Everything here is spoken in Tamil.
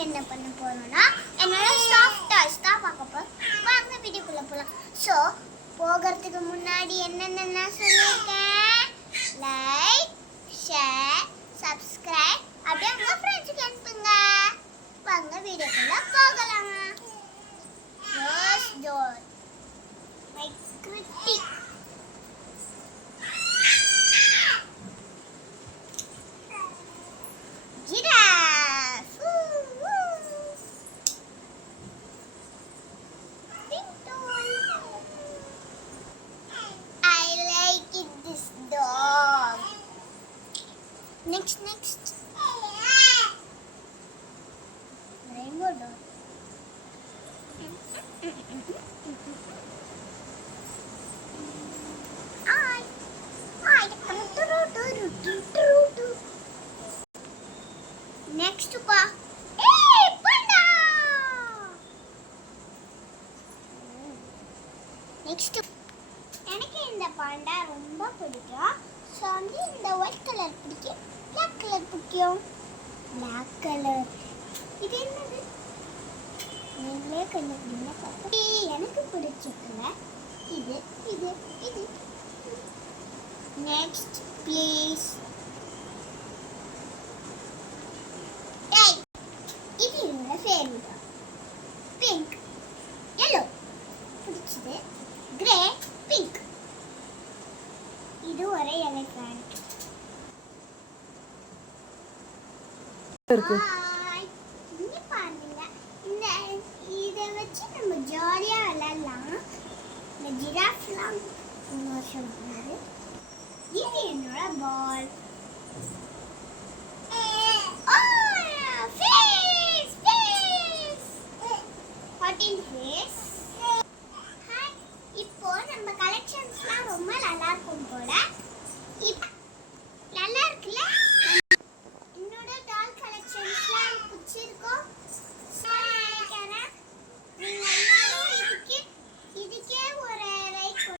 நம்ம என்ன பண்ண போறோம்னா என்னோட சாஃப்ட் டாய்ஸ் தான் பார்க்க போறோம். வாங்க வீடியோக்குள்ள போலாம். சோ போகிறதுக்கு முன்னாடி என்னென்னலாம் சொல்லிருக்கேன், லைக், ஷேர், சப்ஸ்கிரைப் அப்படியே உங்க ஃப்ரெண்ட்ஸ்க்கு அனுப்புங்க. வாங்க வீடியோக்குள்ள போகலாம். First door my critic. Next. Rainbow dog. Hi. Next pa. Hey, panda. Next. எனக்கு இந்த பாண்டா ரொம்ப பிடிக்கும். ஸோ வந்து இந்த ஒயிட் கலர் பிடிக்கும், பிளாக் கலர் பிடிக்கும். பிளாக் கலர் இது என்னது நீங்களே கண்டுபிடிங்க பார்ப்போம். எனக்கு பிடிச்ச கலர் இது இது இது. Next please. இது என்னோட ஃபேவரட். பிங்க், yellow பிடிச்சது, கிரே, பிங்க். இது ஒரு எலிஃபண்ட் இருக்கு. இங்க பாருங்க, இந்த இதை வச்சு நம்ம ஜாலியா விளையாடலாம். இந்த ஜிராஃப்லாம் ஒரு வருஷம் பண்ணது. இது என்னோட பால். இப்போ நம்ம கலெக்ஷன்ஸ்லாம் ரொம்ப நல்லா இருக்கும் போல.